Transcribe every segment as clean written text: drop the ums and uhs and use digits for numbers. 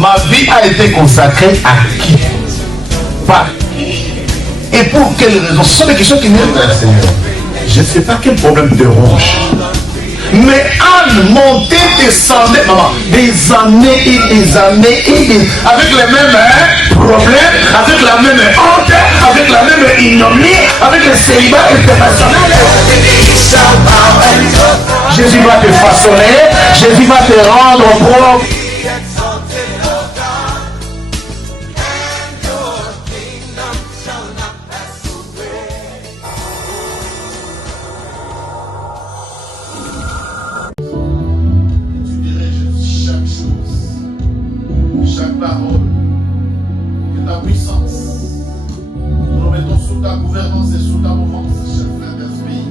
Ma vie a été consacrée à qui? Par qui? Et pour quelle raison? Ce sont des questions qui viennent de Seigneur. Je ne sais pas quel problème te ronge. Mais Anne montait, descendait, maman, des années et des années et des... avec les mêmes problèmes, avec la même honte, avec la même ignominie, avec le célibat international. Jésus va te façonner, Jésus va te rendre propre. Parole, que ta puissance, nous nous mettons sous ta gouvernance et sous ta mouvance, chef Saint-Esprit.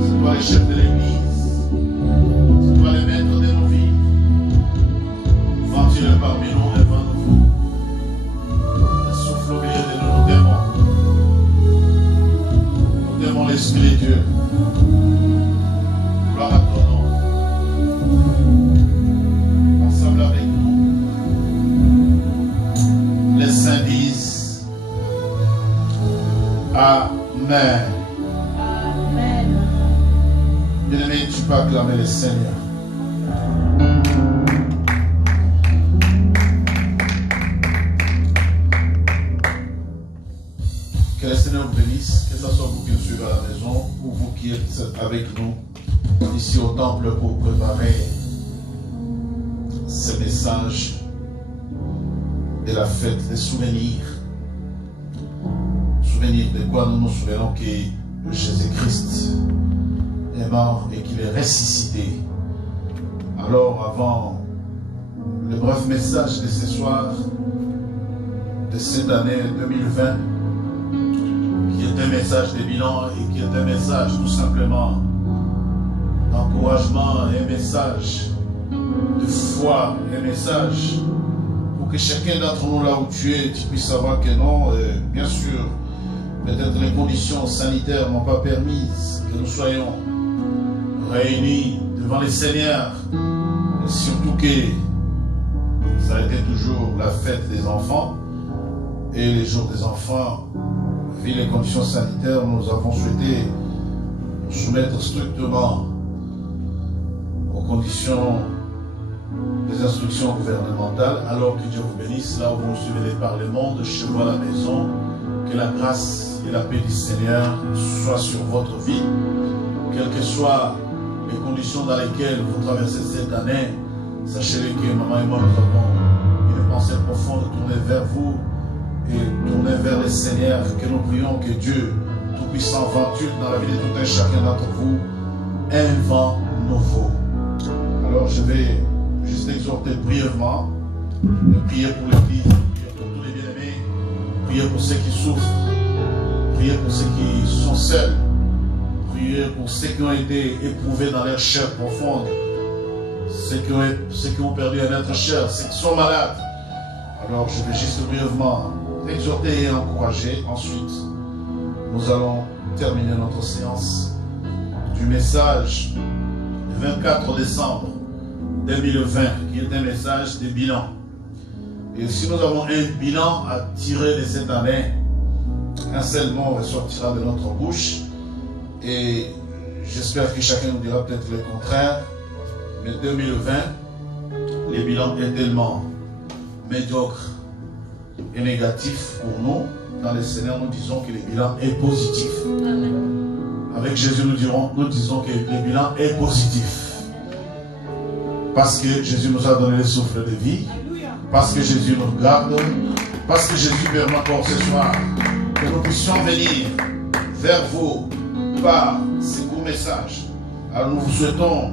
C'est toi le chef de l'Église, c'est toi le maître de nos vies. Ventile parmi nous, devant nous. Le souffle au milieu de nous, nous t'aimons. Nous t'aimons l'Esprit de Dieu. Gloire à ton nom. Avec nous, les saints disent Amen. Amen. Bien-aimé, tu peux acclamer le Seigneur. Que le Seigneur vous bénisse, que ce soit vous qui nous suivez à la maison ou vous qui êtes avec nous ici au temple pour préparer ce message de la fête des souvenirs. Souvenirs de quoi nous nous souvenons que Jésus-Christ est mort et qu'il est ressuscité. Alors avant le bref message de ce soir, de cette année 2020, qui est un message de bilan et qui est un message tout simplement d'encouragement et un message de foi, un message pour que chacun d'entre nous, là où tu es, tu puisses savoir que non, bien sûr, peut-être les conditions sanitaires n'ont pas permis que nous soyons réunis devant les Seigneurs, et surtout que ça a été toujours la fête des enfants, et les jours des enfants, vu les conditions sanitaires, nous avons souhaité nous soumettre strictement aux conditions des instructions gouvernementales, alors que Dieu vous bénisse, là où vous nous suivez par le monde, chez vous à la maison, que la grâce et la paix du Seigneur soient sur votre vie, quelles que soient les conditions dans lesquelles vous traversez cette année. Sachez que maman et moi, nous avons une pensée profonde tournée vers vous et tournée vers le Seigneur, que nous prions que Dieu Tout-Puissant ventile dans la vie de tout un chacun d'entre vous un vent nouveau. Alors je vais juste exhorter brièvement, prier pour l'Église, prier pour tous les bien-aimés, prier pour ceux qui souffrent, prier pour ceux qui sont seuls, prier pour ceux qui ont été éprouvés dans leur chair profonde, ceux qui ont perdu un être cher, ceux qui sont malades. Alors je vais juste brièvement exhorter et encourager. Ensuite, nous allons terminer notre séance du message du 24 décembre 2020, qui est un message de bilan. Et si nous avons un bilan à tirer de cette année, un seul mot ressortira de notre bouche. Et j'espère que chacun nous dira peut-être le contraire. Mais 2020, le bilan est tellement médiocre et négatif pour nous. Dans le Seigneur, nous disons que le bilan est positif. Amen. Avec Jésus, nous disons que le bilan est positif. Parce que Jésus nous a donné le souffle de vie, parce que Jésus nous garde, parce que Jésus permet encore ce soir que nous puissions venir vers vous par ces beaux messages. Alors nous vous souhaitons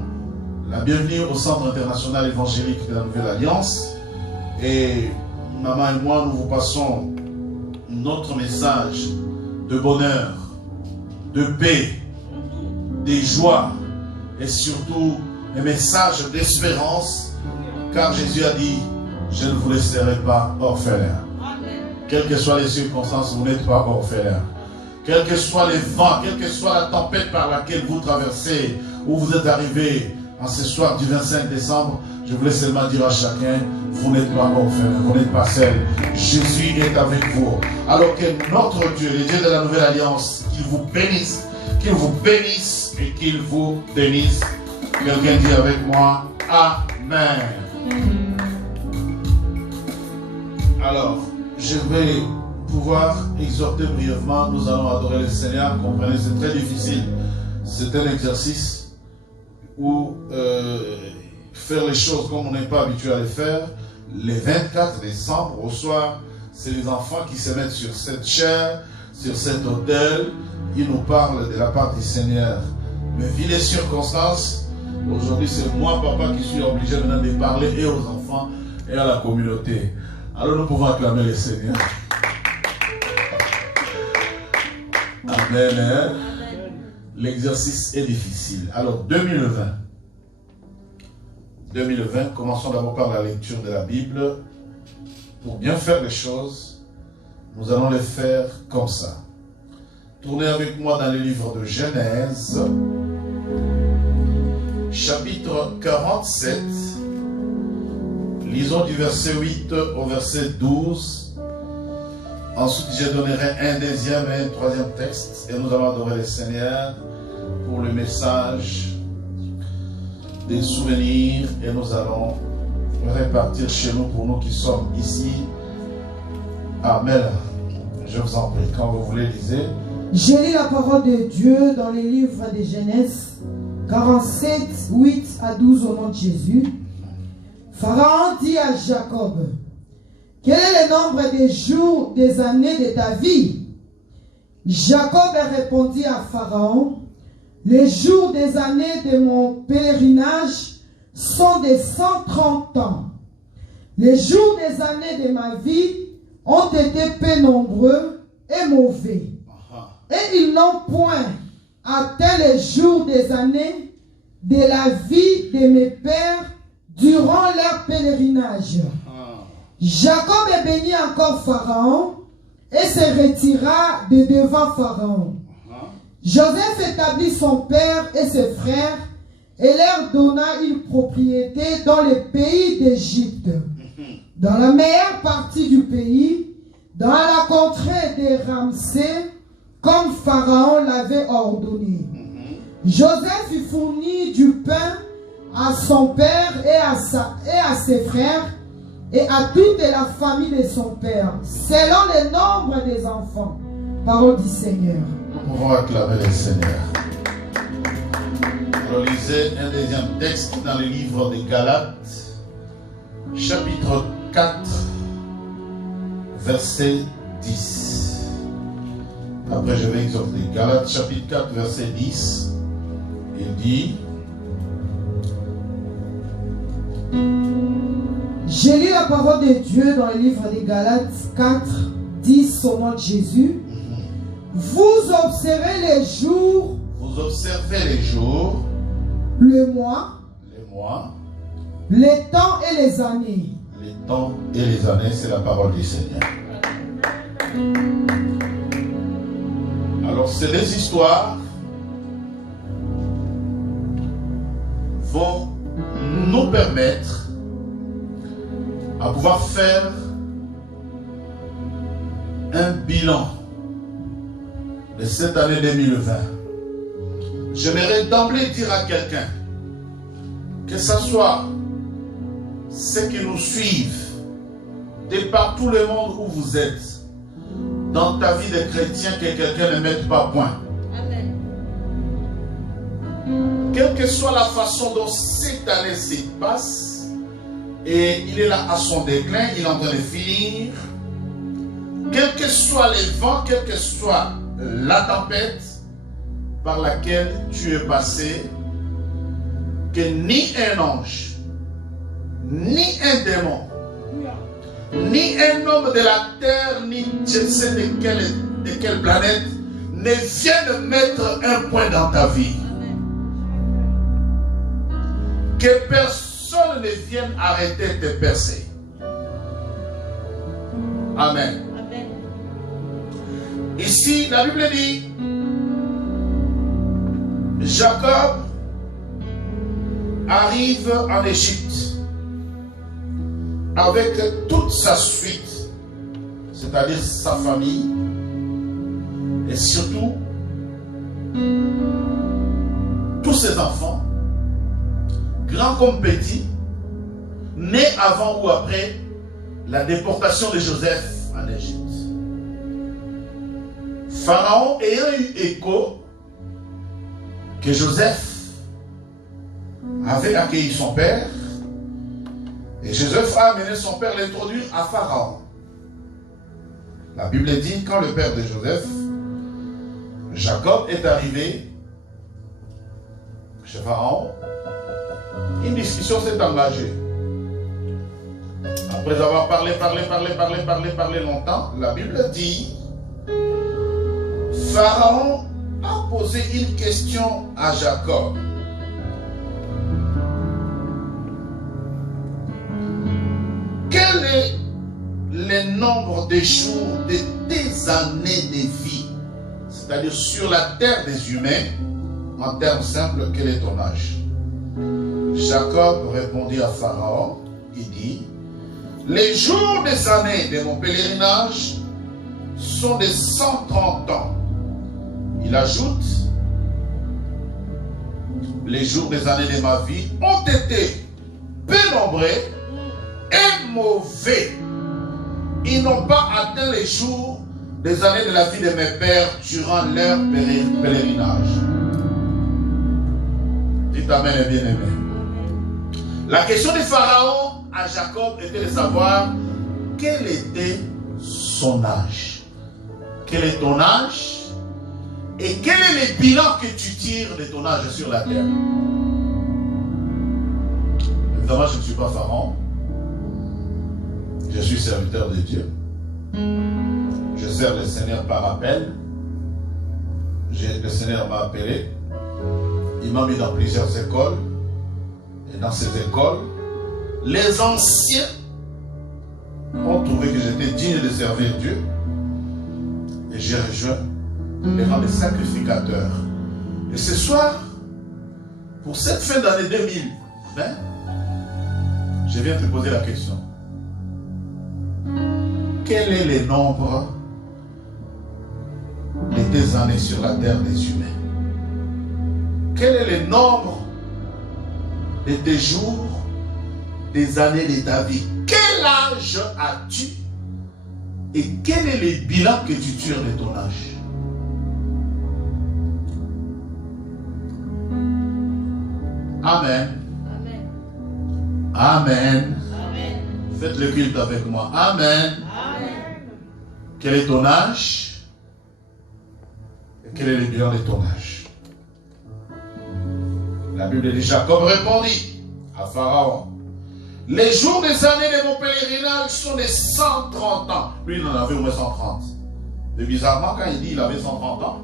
la bienvenue au Centre international évangélique de la Nouvelle Alliance. Et maman et moi, nous vous passons notre message de bonheur, de paix, de joie et surtout un message d'espérance, car Jésus a dit: je ne vous laisserai pas orphelins. Quelles que soient les circonstances, vous n'êtes pas orphelins. Quels que soient les vents, quelle que soit la tempête par laquelle vous traversez, où vous êtes arrivé, En ce soir du 25 décembre, je voulais seulement dire à chacun, vous n'êtes pas orphelin, vous n'êtes pas seul. Jésus est avec vous. Alors que notre Dieu, le Dieu de la Nouvelle Alliance, qu'il vous bénisse et qu'il vous bénisse. Quelqu'un dit avec moi, Amen. Alors, je vais pouvoir exhorter brièvement. Nous allons adorer le Seigneur. Comprenez, c'est très difficile. C'est un exercice où faire les choses comme on n'est pas habitué à les faire. Les 24 décembre au soir, c'est les enfants qui se mettent sur cette chaire, sur cet autel. Ils nous parlent de la part du Seigneur. Mais vu les circonstances, aujourd'hui c'est moi, papa, qui suis obligé maintenant de parler et aux enfants et à la communauté. Alors nous pouvons acclamer le Seigneur. Amen. L'exercice est difficile. Alors 2020, commençons d'abord par la lecture de la Bible. Pour bien faire les choses, nous allons les faire comme ça. Tournez avec moi dans le livre de Genèse, chapitre 47. Lisons du verset 8 au verset 12. Ensuite, je donnerai un deuxième et un troisième texte et nous allons adorer le Seigneur pour le message des souvenirs et nous allons répartir chez nous pour nous qui sommes ici. Amen. Je vous en prie, quand vous voulez, lisez. J'ai lu la parole de Dieu dans les livres de Genèse 47, 8 à 12 au nom de Jésus. Pharaon dit à Jacob, quel est le nombre des jours, des années de ta vie? Jacob répondit à Pharaon, les jours des années de mon pèlerinage sont de 130 ans. Les jours des années de ma vie ont été peu nombreux et mauvais. Et ils n'ont point atteint les jours des années de la vie de mes pères durant leur pèlerinage. Jacob bénit encore Pharaon et se retira de devant Pharaon. Joseph établit son père et ses frères et leur donna une propriété dans le pays d'Égypte, dans la meilleure partie du pays, dans la contrée de Ramsès, comme Pharaon l'avait ordonné. Joseph y fournit du pain à son père et à ses frères et à toute la famille de son père, selon le nombre des enfants. Parole du Seigneur. Nous pouvons acclamer le Seigneur. Alors lisez un deuxième texte dans le livre des Galates, chapitre 4, verset 10. Après je vais exhorter. Galates, chapitre 4, verset 10. Il dit... J'ai lu la parole de Dieu dans le livre des Galates 4, 10 au nom de Jésus. Vous observez les jours. Vous observez les jours. Le mois. Les mois. Les temps et les années. Les temps et les années, c'est la parole du Seigneur. Alors, ces deux histoires vont nous permettre à pouvoir faire un bilan de cette année 2020. J'aimerais d'emblée dire à quelqu'un que ce soit ceux qui nous suivent de par tout le monde où vous êtes, dans ta vie de chrétien, que quelqu'un ne mette pas point. Amen. Quelle que soit la façon dont cette année se passe, et il est là à son déclin, il est en train de finir. Quels que soient les vents, quelle que soit la tempête par laquelle tu es passé, que ni un ange, ni un démon, ni un homme de la terre, ni je ne sais de quelle planète, ne vienne mettre un point dans ta vie. Que personne ne vienne arrêter de percer. Amen. Amen. Ici, la Bible dit, Jacob arrive en Égypte avec toute sa suite, c'est-à-dire sa famille, et surtout tous ses enfants, grands comme petits, nés avant ou après la déportation de Joseph en Égypte. Pharaon ayant eu écho que Joseph avait accueilli son père, et Joseph a amené son père l'introduire à Pharaon. La Bible dit, quand le père de Joseph, Jacob, est arrivé chez Pharaon, une discussion s'est engagée. Après avoir parlé longtemps, la Bible dit, Pharaon a posé une question à Jacob. Quel est le nombre de jours de tes années de vie? C'est-à-dire sur la terre des humains, en termes simples, quel est ton âge? Jacob répondit à Pharaon, il dit, les jours des années de mon pèlerinage sont de 130 ans. Il ajoute, les jours des années de ma vie ont été peu nombreux et mauvais. Ils n'ont pas atteint les jours des années de la vie de mes pères durant leur pèlerinage. Dites Amen et bien aimé. La question de Pharaon à Jacob était de savoir quel était son âge. Quel est ton âge? Et quel est le bilan que tu tires de ton âge sur la terre? Évidemment, je ne suis pas Pharaon. Je suis serviteur de Dieu. Je sers le Seigneur par appel. Le Seigneur m'a appelé. Il m'a mis dans plusieurs écoles. Et dans ces écoles, les anciens ont trouvé que j'étais digne de servir Dieu. Et j'ai rejoint les rangs des sacrificateurs. Et ce soir, pour cette fin d'année 2020, je viens te poser la question. Quel est le nombre de tes années sur la terre des humains? Quel est le nombre de tes jours, des années de ta vie? Quel âge as-tu? Et quel est le bilan que tu tires de ton âge? Amen. Amen. Amen. Amen. Faites le culte avec moi. Amen. Amen. Quel est ton âge? Et quel est le bilan de ton âge? La Bible dit, Jacob répondit à Pharaon, les jours des années de mon pèlerinage sont de 130 ans. Lui, il en avait au moins 130. Mais bizarrement, quand il dit qu'il avait 130 ans,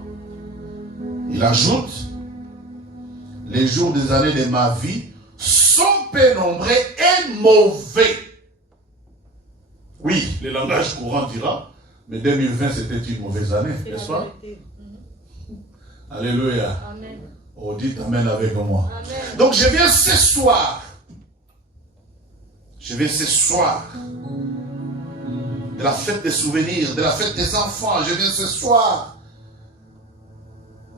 il ajoute, les jours des années de ma vie sont peu nombreux et mauvais. Oui, le langage courant dira, mais 2020 c'était une mauvaise année, n'est-ce pas? Alléluia. Amen. Oh, dites Amen avec moi. Amen. Donc je viens ce soir. Je viens ce soir de la fête des souvenirs, de la fête des enfants. Je viens ce soir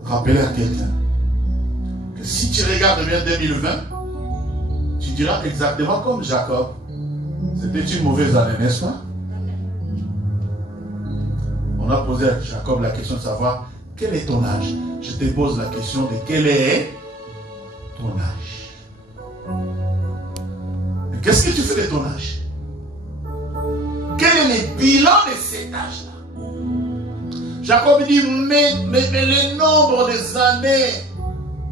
rappeler à quelqu'un que si tu regardes bien 2020, tu diras exactement comme Jacob. C'était une mauvaise année, n'est-ce pas? On a posé à Jacob la question de savoir quel est ton âge. Je te pose la question de quel est ton âge. Qu'est-ce que tu fais de ton âge? Quel est le bilan de cet âge-là? Jacob dit, mais le nombre des années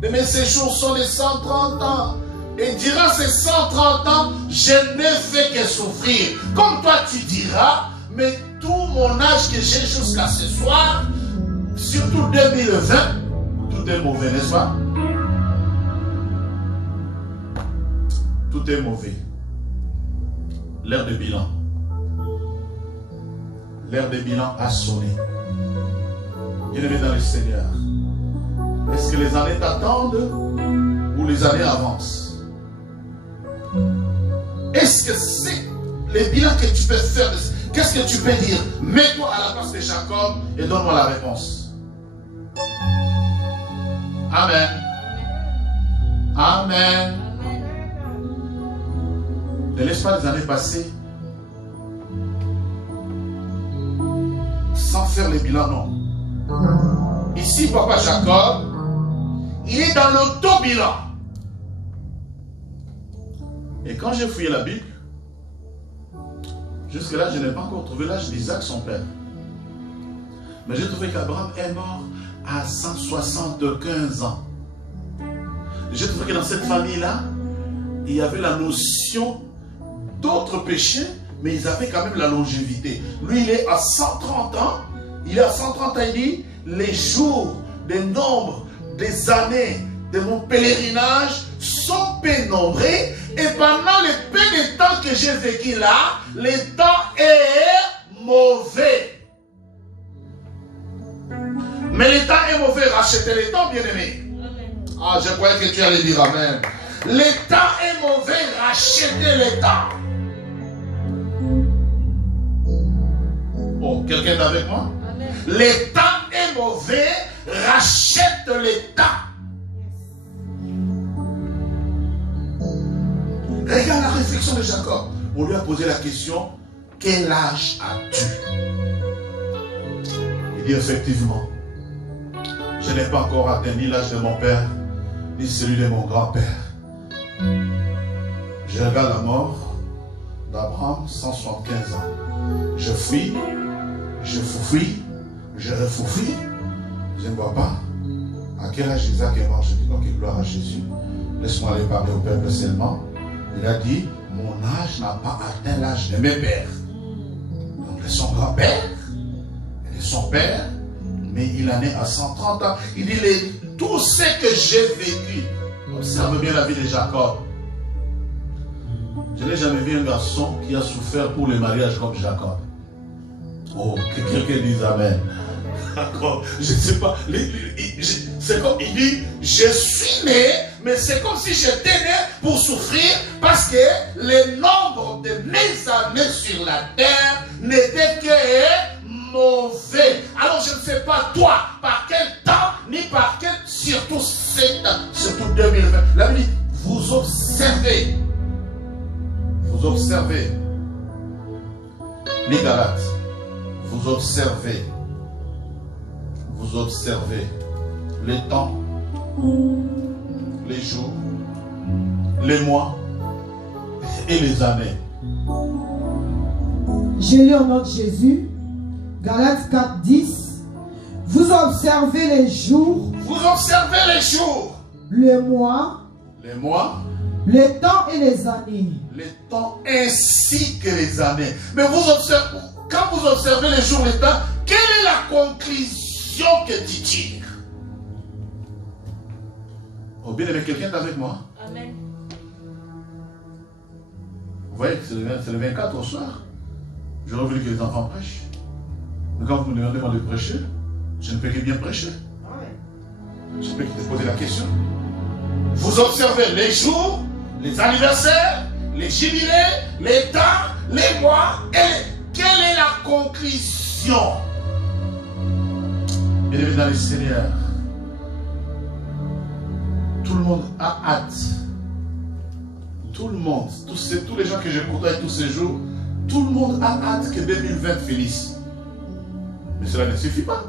de mes séjours sont de 130 ans. Et durant ces 130 ans, je n'ai fait que souffrir. Comme toi tu diras, mais tout mon âge que j'ai jusqu'à ce soir, surtout 2020, tout est mauvais, n'est-ce pas? Tout est mauvais. L'heure de bilan. L'heure de bilan a sonné. Bien-aimé dans le Seigneur, est-ce que les années t'attendent ou les années avancent? Est-ce que c'est le bilan que tu peux faire? Qu'est-ce que tu peux dire? Mets-toi à la place de Jacob et donne-moi la réponse. Amen. Amen. Ne laisse pas les années passer sans faire les bilans, non. Ici, papa Jacob, il est dans l'auto-bilan. Et quand j'ai fouillé la Bible, jusque-là, je n'ai pas encore trouvé l'âge d'Isaac, son père. Mais j'ai trouvé qu'Abraham est mort à 175 ans. J'ai trouvé que dans cette famille-là, il y avait la notion d'autres péchés, mais ils avaient quand même la longévité. Lui, il est à 130 ans. Il est à 130 ans, il dit, les jours, les nombres, des années de mon pèlerinage sont pénombrés. Et pendant le peu de temps que j'ai vécu là, le temps est mauvais. Mais le temps est mauvais. Rachetez le temps, bien-aimé. Ah, je croyais que tu allais dire amen. Le temps est mauvais. Rachetez le temps. Oh, quelqu'un est avec moi? Amen. Le temps est mauvais. Rachète le temps. Regarde la réflexion de Jacob. On lui a posé la question, quel âge as-tu? Il dit effectivement, je n'ai pas encore atteint ni l'âge de mon père, ni celui de mon grand-père. Je regarde la mort d'Abraham, 175 ans. Je fuis, je foufouille, je refoufouille. Je ne vois pas à quel âge Isaac est mort. Je dis, ok, gloire à Jésus. Laisse-moi aller parler au peuple seulement. Il a dit, mon âge n'a pas atteint l'âge de mes pères. Donc de son grand-père et de son père, mais il en est à 130 ans. Il dit, tout ce que j'ai vécu, observe bien la vie de Jacob. Je n'ai jamais vu un garçon qui a souffert pour le mariage comme Jacob. Oh, que quelqu'un dise amen. D'accord, je ne sais pas. C'est comme il dit, je suis né, mais c'est comme si j'étais né pour souffrir parce que le nombre de mes années sur la terre n'était que mauvais. Alors je ne sais pas toi, par quel temps, ni par quel, surtout 2020. La Bible dit, vous observez. Vous observez. Les Galates, vous observez. Vous observez les temps, les jours, les mois et les années. Je lis au nom de Jésus, Galates 4, 10. Vous observez les jours. Vous observez les jours. Les mois. Les mois. Les temps et les années. Les temps ainsi que les années. Mais vous observez, quand vous observez les jours, les temps, quelle est la conclusion que tu tires? Oh bien aimé, quelqu'un est avec moi? Amen. Vous voyez que c'est le 24 au soir. J'aurais voulu que les enfants prêchent. Mais quand vous me demandez de prêcher, je ne peux que bien prêcher. Je peux que te poser la question. Vous observez les jours, les anniversaires, les jubilés, les temps, les mois, et quelle est la conclusion? Bien-aimés dans le Seigneur, tout le monde a hâte. Tout le monde, tous les gens que je côtoie tous ces jours, tout le monde a hâte que 2020 finisse. Mais cela ne suffit pas.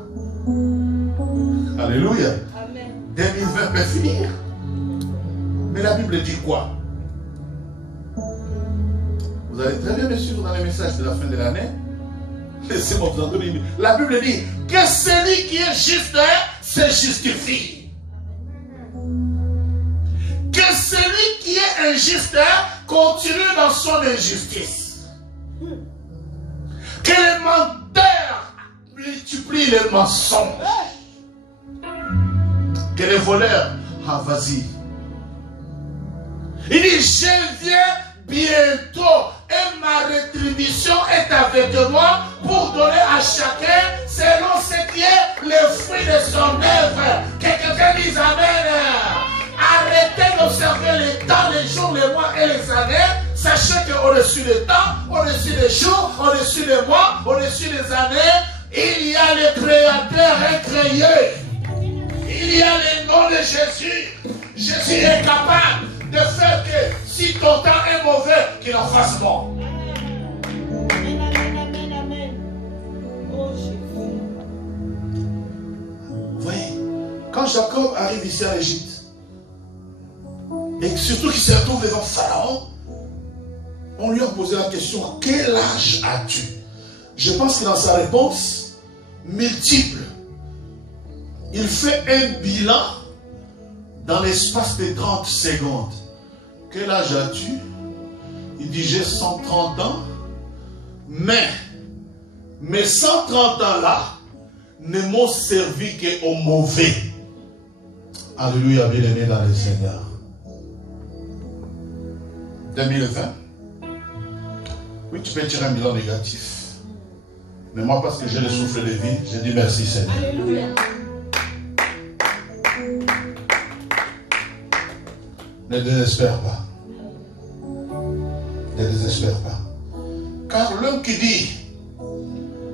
Alléluia. Amen. 2020 peut finir. Mais la Bible dit quoi? Vous allez très bien me suivre dans les messages de la fin de l'année. Laissez-moi vous en donner. La Bible dit que celui qui est juste se justifie. Que celui qui est injuste continue dans son injustice. Que les menteurs multiplient les mensonges. Que les voleurs, ah vas-y. Il dit, je viens bientôt et ma rétribution est avec moi pour donner à chacun selon ce qui est le fruit de son œuvre. Que quelqu'un dise amen. Arrêtez d'observer les temps, les jours, les mois et les années Sachez qu'au-dessus des temps, au-dessus des jours, au-dessus des mois, au-dessus des années, il y a le Créateur incréé. Il y a le nom de Jésus. Jésus est capable de faire que si ton temps est mauvais, qu'il en fasse bon. Vous voyez, quand Jacob arrive ici en Égypte, et surtout qu'il se retrouve devant Pharaon, on lui a posé la question, quel âge as-tu? Je pense que dans sa réponse multiple, il fait un bilan dans l'espace de 30 secondes. Quel âge as-tu? Il dit, j'ai 130 ans, mais mes 130 ans-là ne m'ont servi qu'au mauvais. Alléluia, bien-aimé dans le Seigneur. 2020. Oui, tu peux tirer un bilan négatif. Mais moi, parce que j'ai le souffle de vie, je dis merci Seigneur. Alléluia. Ne désespère pas. Ne désespère pas. Car l'homme qui dit,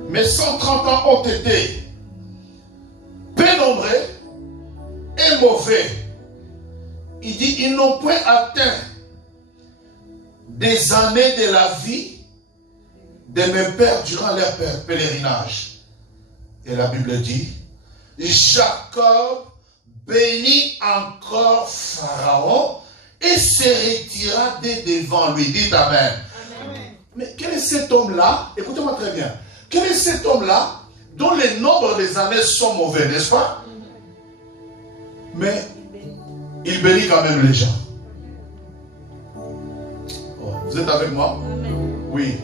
mes 130 ans ont été pénombrés et mauvais. Il dit, ils n'ont point atteint des années de la vie de mes pères durant leur pèlerinage. Et la Bible dit, Jacob bénit encore Pharaon et se retira de devant lui. Dites Amen. Amen. Mais quel est cet homme-là? Écoutez-moi très bien. Quel est cet homme-là dont les nombres des années sont mauvais, n'est-ce pas? Mais il bénit quand même les gens. Oh, vous êtes avec moi? Amen. Oui,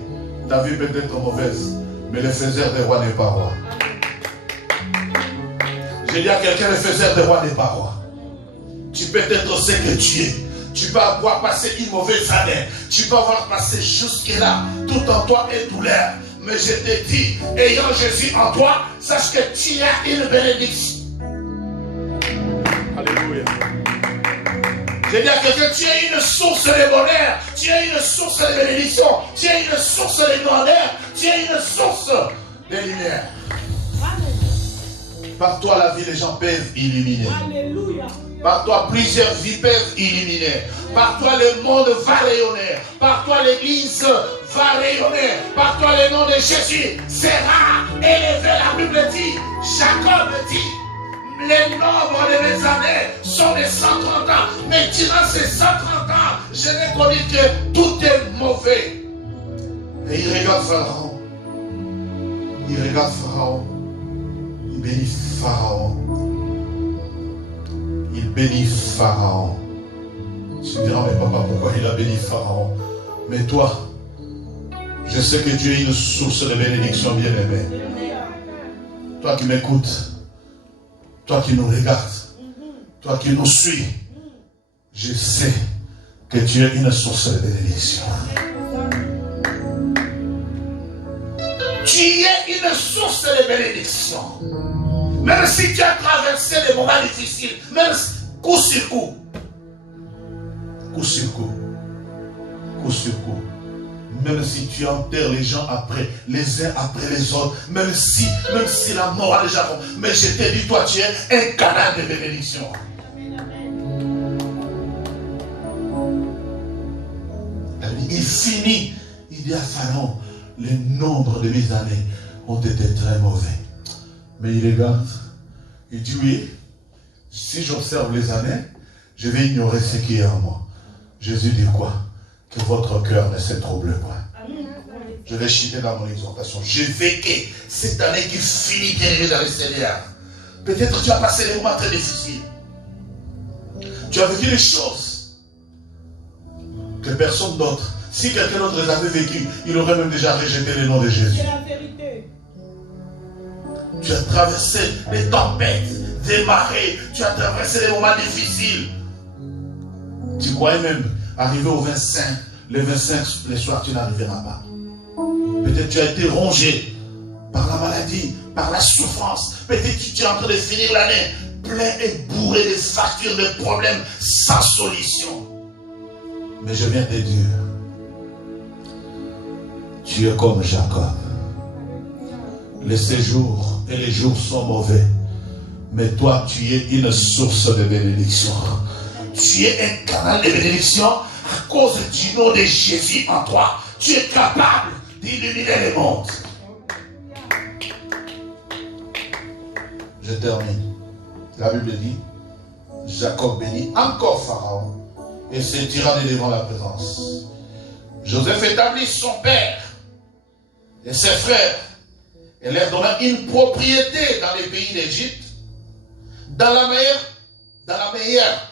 ta vie peut être mauvaise, mais le faiseur des rois n'est pas roi. J'ai dit à quelqu'un, le faiseur des rois n'est pas roi. Tu peux être ce que tu es. Tu peux avoir passé une mauvaise année. Tu peux avoir passé jusque-là. Tout en toi est douleur. Mais je te dis, ayant Jésus en toi, sache que tu as une bénédiction. Alléluia. J'ai dit à quelqu'un, tu es une source de bonheur. Tu es une source de bénédiction. Tu es une source de grandeur. Tu es une source de lumière. Par toi, la vie des gens peuvent illuminer. Alléluia. Par toi, plusieurs vies peuvent illuminer. Par toi, le monde va rayonner. Par toi, l'église va rayonner. Par toi, le nom de Jésus sera élevé. La Bible dit, Jacob dit, les nombres de mes années sont de 130 ans. Mais durant ces 130 ans, je n'ai connu que tout est mauvais. Et il regarde Pharaon. Il regarde Pharaon. Il bénit Pharaon. Il bénit Pharaon. Tu diras, mais papa, pourquoi il a béni Pharaon? Mais toi, je sais que tu es une source de bénédiction bien-aimée. Toi qui m'écoutes, toi qui nous regardes, toi qui nous suis, je sais que tu es une source de bénédiction. Tu es une source de bénédiction. Même si tu as traversé des moments difficiles, même coup sur coup, coup sur coup, coup sur coup, même si tu enterres les gens après, les uns après les autres, même si la mort a déjà fait, mais je te dis, toi tu es un canal de bénédiction. Il finit, il dit à Pharaon, le nombre de mes années ont été très mauvais. Mais il regarde, il dit oui, si j'observe les années, je vais ignorer ce qui est en moi. Jésus dit quoi? Que votre cœur ne se trouble point. Je vais citer dans mon exhortation. J'ai vécu cette année qui finit d'arriver dans le Seigneur. Peut-être tu as passé des moments très difficiles. Tu as vécu des choses que personne d'autre. Si quelqu'un d'autre les avait vécues, il aurait même déjà rejeté le nom de Jésus. C'est la vérité. Tu as traversé des tempêtes, des marées. Tu as traversé des moments difficiles. Tu croyais même arriver au 25. Le 25, le soir, tu n'arriveras pas. Peut-être tu as été rongé par la maladie, par la souffrance. Peut-être tu es en train de finir l'année plein et bourré de factures, de problèmes, sans solution. Mais je viens te dire Tu es comme Jacob. Les séjours et les jours sont mauvais. Mais toi, tu es une source de bénédiction. Tu es un canal de bénédiction à cause du nom de Jésus en toi. Tu es capable d'illuminer le monde. Je termine. La Bible dit, Jacob bénit encore Pharaon et se tira de devant la présence. Joseph établit son père et ses frères et leur donna une propriété dans les pays d'Égypte, dans la meilleure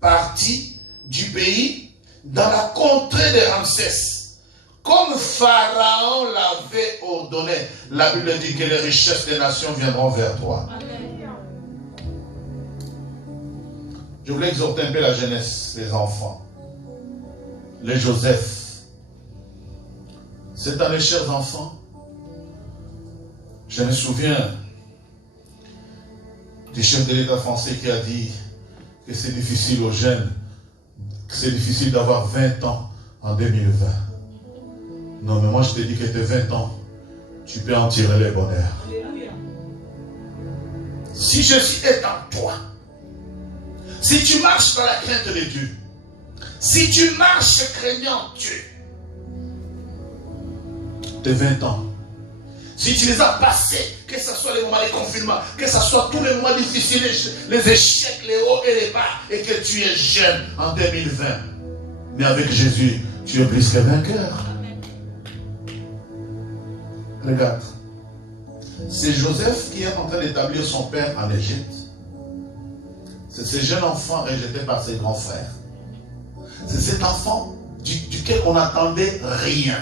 partie du pays, dans la contrée de Ramsès, comme Pharaon l'avait ordonné. La Bible dit que les richesses des nations viendront vers toi. Je voulais exhorter un peu la jeunesse, les enfants, les Joseph. Cette année, chers enfants, je me souviens du chef de l'État français qui a dit que c'est difficile aux jeunes, que c'est difficile d'avoir 20 ans en 2020. Non, mais moi je te dis que tes 20 ans, tu peux en tirer les bonheurs. Si Jésus est en toi, si tu marches dans la crainte de Dieu, si tu marches craignant Dieu, tes 20 ans, si tu les as passés, que ce soit les moments de confinement, que ce soit tous les moments difficiles, les échecs, les hauts et les bas, et que tu es jeune en 2020, mais avec Jésus, tu es plus que vainqueur. Regarde, c'est Joseph qui est en train d'établir son père en Égypte. C'est ce jeune enfant rejeté par ses grands frères. C'est cet enfant duquel on n'attendait rien.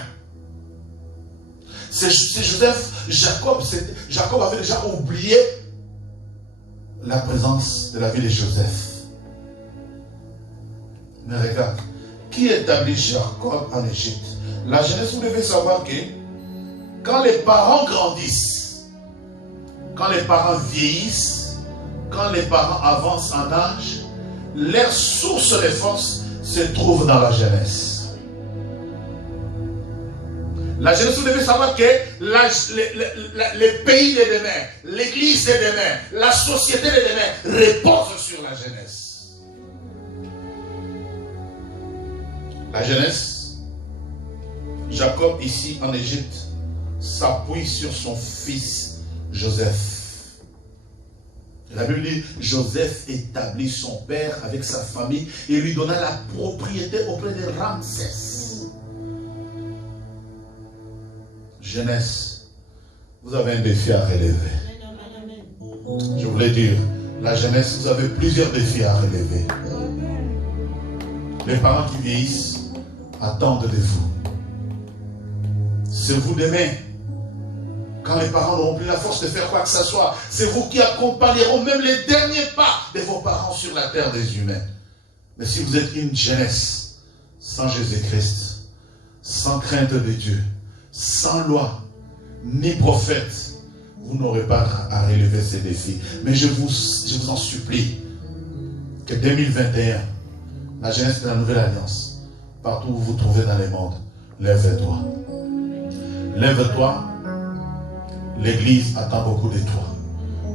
C'est Joseph, Jacob avait déjà oublié la présence de la vie de Joseph. Mais regarde, qui établit Jacob en Égypte? La jeunesse, vous devez savoir que quand les parents grandissent, quand les parents vieillissent, quand les parents avancent en âge, leur source de force se trouve dans la jeunesse. La jeunesse, vous devez savoir que le pays de demain, l'église de demain, la société de demain repose sur la jeunesse. La jeunesse, Jacob ici en Égypte, s'appuie sur son fils Joseph. La Bible dit, Joseph établit son père avec sa famille et lui donna la propriété auprès de Ramsès. Jeunesse, vous avez un défi à relever. Je voulais dire, la jeunesse, vous avez plusieurs défis à relever. Les parents qui vieillissent attendent de vous. C'est vous demain. Quand les parents n'auront plus la force de faire quoi que ce soit, c'est vous qui accompagneront même les derniers pas de vos parents sur la terre des humains. Mais si vous êtes une jeunesse sans Jésus-Christ, sans crainte de Dieu, sans loi, ni prophète, vous n'aurez pas à relever ces défis. Mais je vous en supplie que 2021, la jeunesse de la Nouvelle Alliance, partout où vous vous trouvez dans les mondes, lève-toi. Lève-toi. L'église attend beaucoup de toi.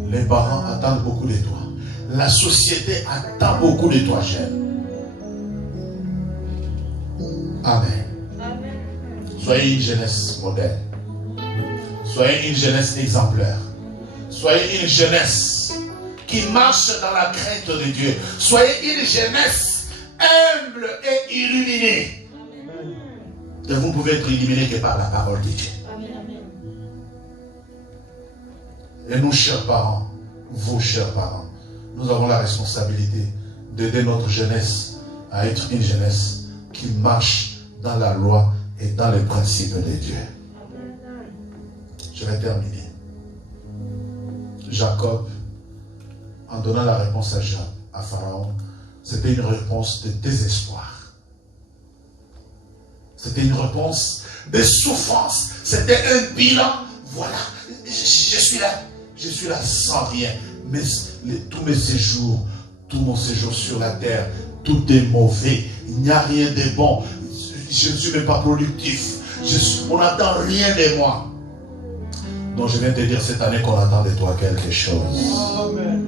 Les parents attendent beaucoup de toi. La société attend beaucoup de toi, jeune. Amen. Soyez une jeunesse modèle. Soyez une jeunesse exemplaire. Soyez une jeunesse qui marche dans la crainte de Dieu. Soyez une jeunesse humble et illuminée. Et vous pouvez être illuminé que par la parole de Dieu. Et nous, chers parents, vous, chers parents, nous avons la responsabilité d'aider notre jeunesse à être une jeunesse qui marche dans la loi et dans les principes de Dieu. Je vais terminer. Jacob, en donnant la réponse à Pharaon, c'était une réponse de désespoir. C'était une réponse de souffrance. C'était un bilan. Voilà, je suis là. Je suis là sans rien. Mais tous mes séjours, tout mon séjour sur la terre, tout est mauvais. Il n'y a rien de bon. Je ne suis même pas productif. On n'attend rien de moi. Donc je viens te dire cette année qu'on attend de toi quelque chose. Amen.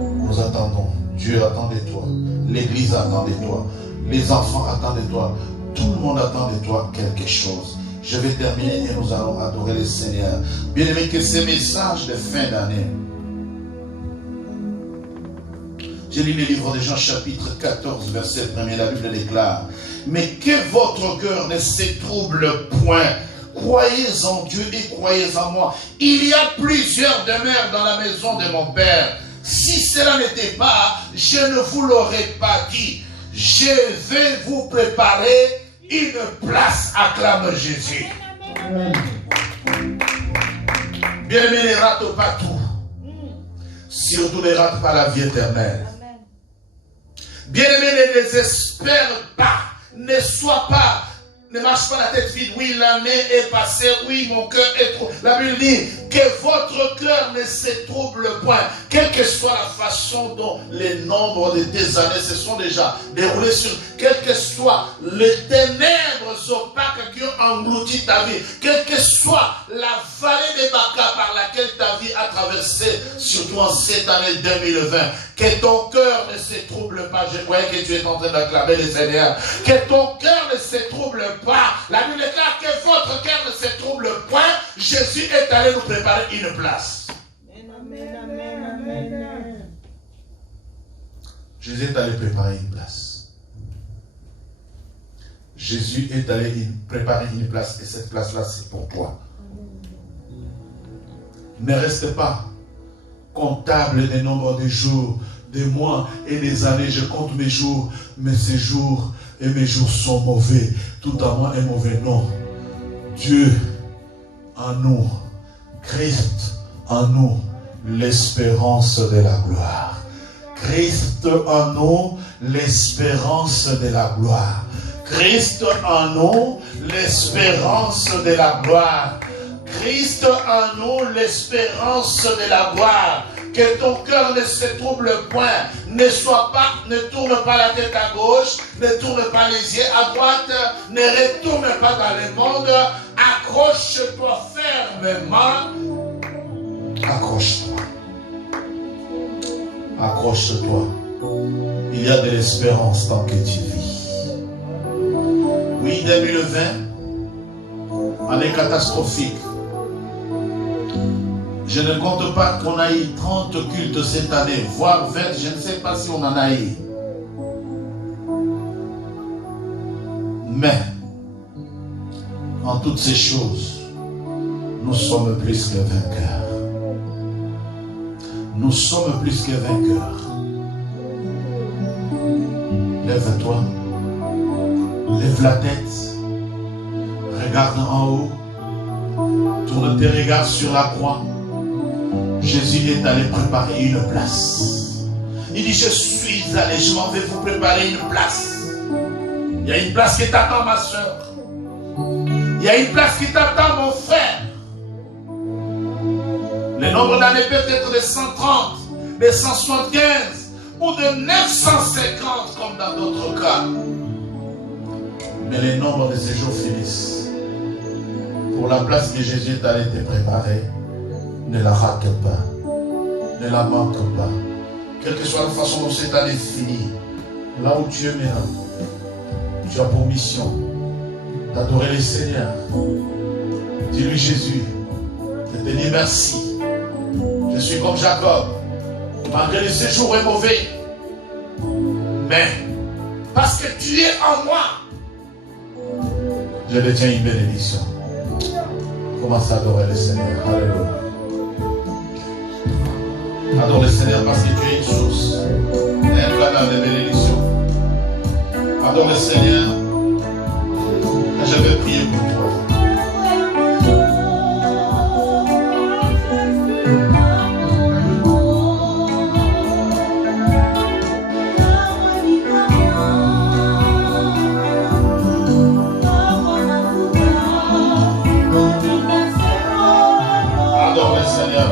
Nous attendons. Dieu attend de toi. L'église attend de toi. Les enfants attendent de toi. Tout le monde attend de toi quelque chose. Je vais terminer et nous allons adorer le Seigneur. Bien-aimé, que ces messages de fin d'année. J'ai lu le livre de Jean chapitre 14, verset 1er. La Bible déclare: mais que votre cœur ne se trouble point. Croyez en Dieu et croyez en moi. Il y a plusieurs demeures dans la maison de mon Père. Si cela n'était pas, je ne vous l'aurais pas dit. Je vais vous préparer une place, acclame Jésus. Bien-aimé, ne rate pas tout. Surtout ne rate pas la vie éternelle. Bien-aimé, ne désespère pas. Ne sois pas, ne marche pas la tête vide. Oui, l'année est passée. Oui, mon cœur est trop. La Bible dit que votre cœur ne se trouble point. Quelle que soit la façon dont les nombres de tes années se sont déjà déroulés sur, quelles que soient les ténèbres opaques qui ont englouti ta vie, quelle que soit la vallée des Baka par laquelle ta vie a traversé, surtout en cette année 2020, que ton cœur ne se trouble pas. Je croyais que tu es en train d'acclamer le Seigneur. Que ton cœur ne se trouble pas. La Bible déclare que votre cœur ne se trouble point. Jésus est allé nous préparer une place. Amen, amen, amen. Jésus est allé préparer une place. Jésus est allé préparer une place et cette place-là, c'est pour toi. Ne reste pas comptable des nombres de jours, des mois et des années. Je compte mes jours, mais ces jours et mes jours sont mauvais. Tout à moi est mauvais. Non. Dieu en nous, Christ en nous, l'espérance de la gloire. Christ en nous, l'espérance de la gloire. Christ en nous, l'espérance de la gloire. Christ en nous, l'espérance de la gloire. Que ton cœur ne se trouble point, ne tourne pas la tête à gauche, ne tourne pas les yeux à droite, ne retourne pas dans le monde, accroche-toi fermement, accroche-toi, accroche-toi. Il y a de l'espérance tant que tu vis. Oui, 2020, année catastrophique. Je ne compte pas qu'on a eu 30 cultes cette année, voire 20, je ne sais pas si on en a eu. Mais, en toutes ces choses, nous sommes plus que vainqueurs. Nous sommes plus que vainqueurs. Lève-toi, lève la tête, regarde en haut, tourne tes regards sur la croix. Jésus est allé préparer une place. Il dit, je suis allé, je m'en vais vous préparer une place. Il y a une place qui t'attend, ma soeur. Il y a une place qui t'attend, mon frère. Le nombre d'années peut être de 130, de 175 ou de 950 comme dans d'autres cas. Mais les nombres de ces jours finissent. Pour la place que Jésus est allé te préparer, ne la rate pas, ne la manque pas. Quelle que soit la façon dont cette année finit, là où tu es maintenant, tu as pour mission d'adorer le Seigneur. Dis-lui Jésus, je te dis merci. Je suis comme Jacob, malgré le séjour est mauvais, mais parce que tu es en moi, je détiens une bénédiction. Commence à adorer le Seigneur. Alléluia. Adore le Seigneur parce que tu es une source, un canal de bénédiction. Adore le Seigneur. Et je vais prier pour toi. Adore le Seigneur.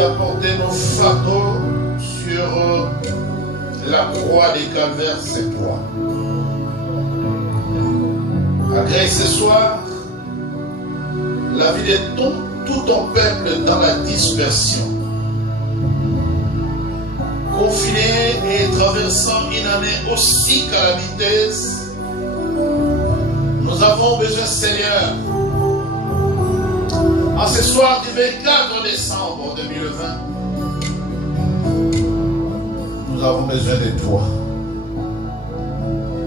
qui a porté nos fardeaux sur la croix des calvaires, c'est toi. Agrée ce soir la vie de tout ton peuple dans la dispersion, confiné et traversant une année aussi calamiteuse. Nous avons besoin, Seigneur, en ce soir du 24 décembre 2020, nous avons besoin de toi.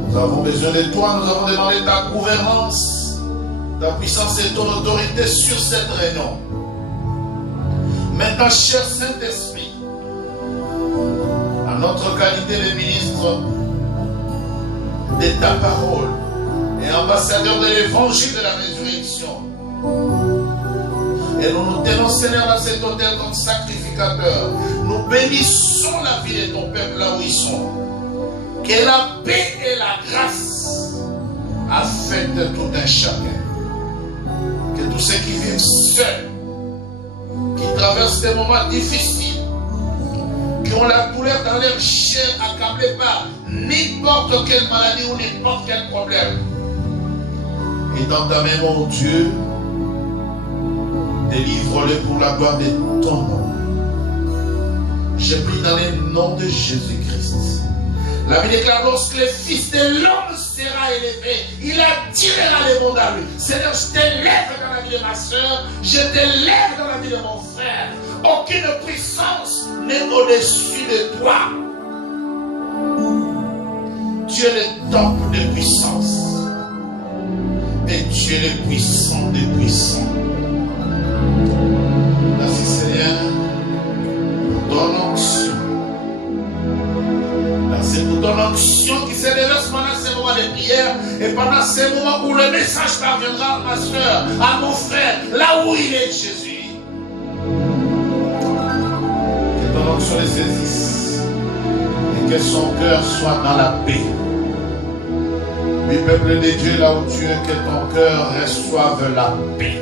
Nous avons besoin de toi, nous avons demandé ta gouvernance, ta puissance et ton autorité sur cette réunion. Maintenant, cher Saint-Esprit, en notre qualité de ministre de ta parole et ambassadeur de l'évangile de la résurrection, et nous nous tenons, Seigneur, dans cet autel comme sacrificateur, nous bénissons la vie de ton peuple là où ils sont. Que la paix et la grâce affectent tout un chacun. Que tous ceux qui vivent seuls, qui traversent des moments difficiles, qui ont la douleur dans leur chair, accablés par n'importe quelle maladie ou n'importe quel problème, et dans ta main, mon Dieu, délivre-le pour la gloire de ton nom. Je prie dans le nom de Jésus-Christ. La Bible déclare, lorsque le Fils de l'homme sera élevé, il attirera les mondes à lui. Seigneur, je t'élève dans la vie de ma soeur, je t'élève dans la vie de mon frère. Aucune puissance n'est au-dessus de toi. Tu es le temple de puissance. Et tu es le puissant des puissants. Merci Seigneur pour ton onction. Merci pour ton onction qui se déverse pendant ces moments de prière et pendant ces moments où le message parviendra à ma soeur, à mon frère, là où il est, Jésus. Que ton onction les saisisse et que son cœur soit dans la paix. Oui, peuple de Dieu, là où tu es, que ton cœur reçoive la paix.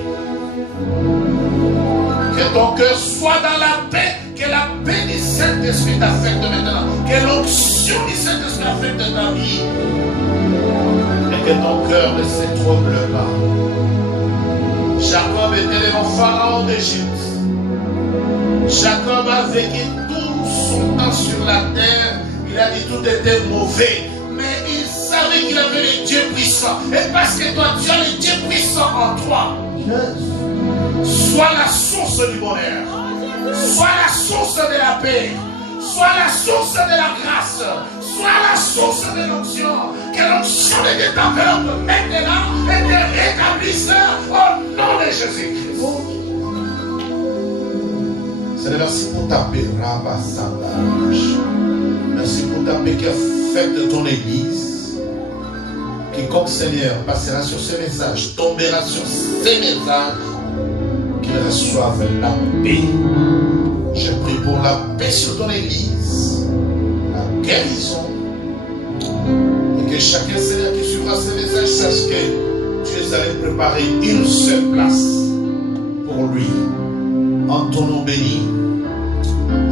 Que ton cœur soit dans la paix, que la paix du Saint-Esprit t'affecte maintenant, que l'onction du Saint-Esprit affecte ta vie, et que ton cœur ne se trouble pas. Jacob était le pharaon d'Égypte. Jacob a vécu tout son temps sur la terre, il a dit tout était mauvais, mais il savait qu'il avait le Dieu puissant, et parce que toi tu as le Dieu puissant en toi. Sois la source du bonheur, sois la source de la paix, sois la source de la grâce, sois la source de l'onction. Que l'onction de Dieu t'enveloppe maintenant et te rétablisse au nom de Jésus-Christ. Seigneur, merci pour ta paix, merci pour ta paix qui affecte ton Église. Quiconque, Seigneur, passera sur ce message, tombera sur ces messages, qu'il reçoive la paix. Je prie pour la paix sur ton Église, la guérison, et que chacun, Seigneur, qui suivra ce message sache que tu es allé préparer une seule place pour lui. En ton nom béni,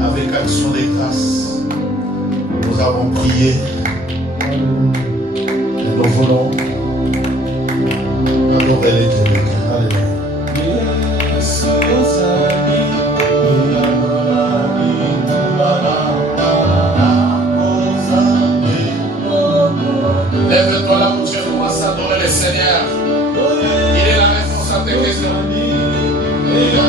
avec action de grâce, nous avons prié et nous voulons adorer l'Éternel. Alléluia. Lève-toi là où tu commences à adorer le Seigneur. Il est la réponse à tes questions. Alléluia.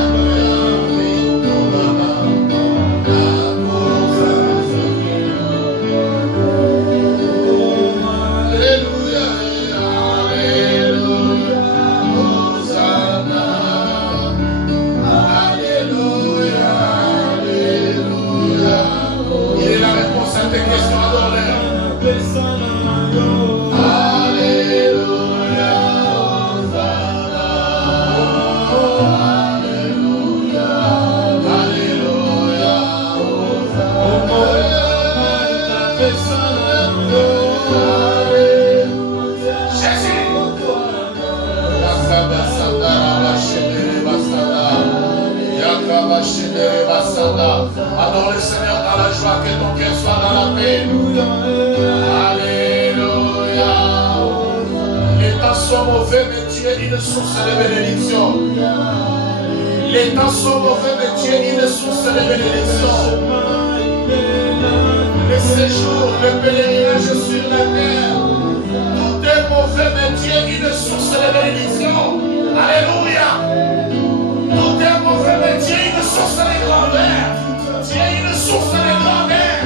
Adore le Seigneur dans la joie, que ton cœur soit dans la paix. Alléluia. Les temps sont mauvais, mais tu es une source de bénédiction. Les temps sont mauvais, mais tu es une source de bénédiction. Le séjour, le pèlerinage sur la terre, tout est mauvais, mais tu es une source de bénédiction. Alléluia. Tout est mauvais, mais tu es une source de grandeur. Tu es une source de grandeur.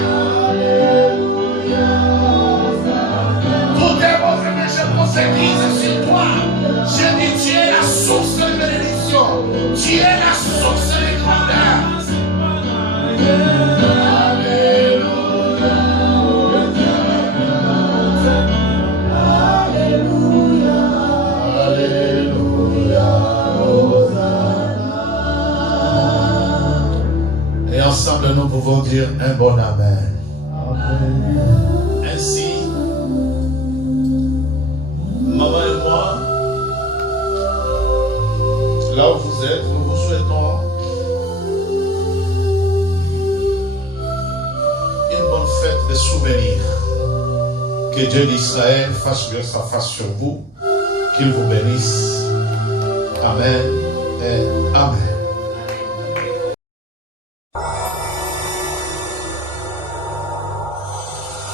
Tout est mauvais, mais je prophétise sur toi. Je dis, tu es la source de bénédiction. Tu es la source de grandeur. Et ensemble, nous pouvons dire un bon amen. Ainsi, maman et moi, là où vous êtes, nous vous souhaitons une bonne fête de souvenirs. Que Dieu d'Israël fasse luire sa face sur vous, qu'il vous bénisse. Amen et amen.